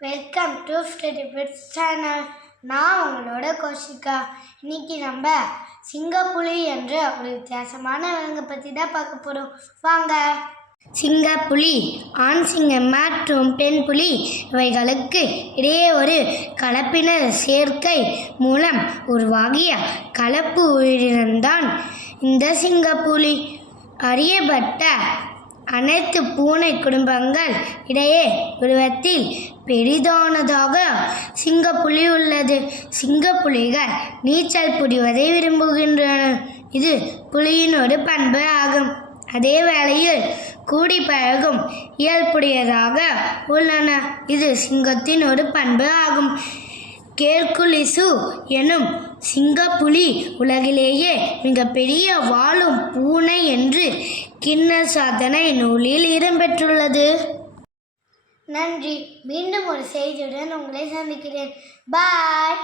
Welcome to study bits channel. நான் உங்களோட கோஷிகா. இன்னைக்கு நம்ம சிங்கப்புலி என்ற ஒரு வித்தியாசமான விலங்கை பற்றி தான் பார்க்க போகிறோம். வாங்க. சிங்கப்புலி ஆண் சிங்கம் மற்றும் பெண் புலி இவைகளுக்கு இடையே ஒரு கலப்பின சேர்க்கை மூலம் உருவாகிய கலப்பு உயிரினம்தான் இந்த சிங்கப்புலி. அறியப்பட்ட அனைத்து பூனை குடும்பங்கள் இடையே உருவத்தில் பெரிதானதாக சிங்கப்புலி உள்ளது. சிங்கப்புலிகள் நீச்சல் புரிவதை விரும்புகின்றன. இது புலியின் ஒரு பண்பு ஆகும். அதே வேளையில் கூடி பழகும் இயல்புடையதாக உள்ளன. இது சிங்கத்தின் ஒரு பண்பு ஆகும். ஹெர்குலிசு எனும் சிங்கப்புலி உலகிலேயே மிகப்பெரிய வாழும் பூனை என்று கின்னஸ் சாதனை நூலில் இடம்பெற்றுள்ளது. நன்றி. மீண்டும் ஒரு செய்தியுடன் உங்களை சந்திக்கிறேன். பாய்.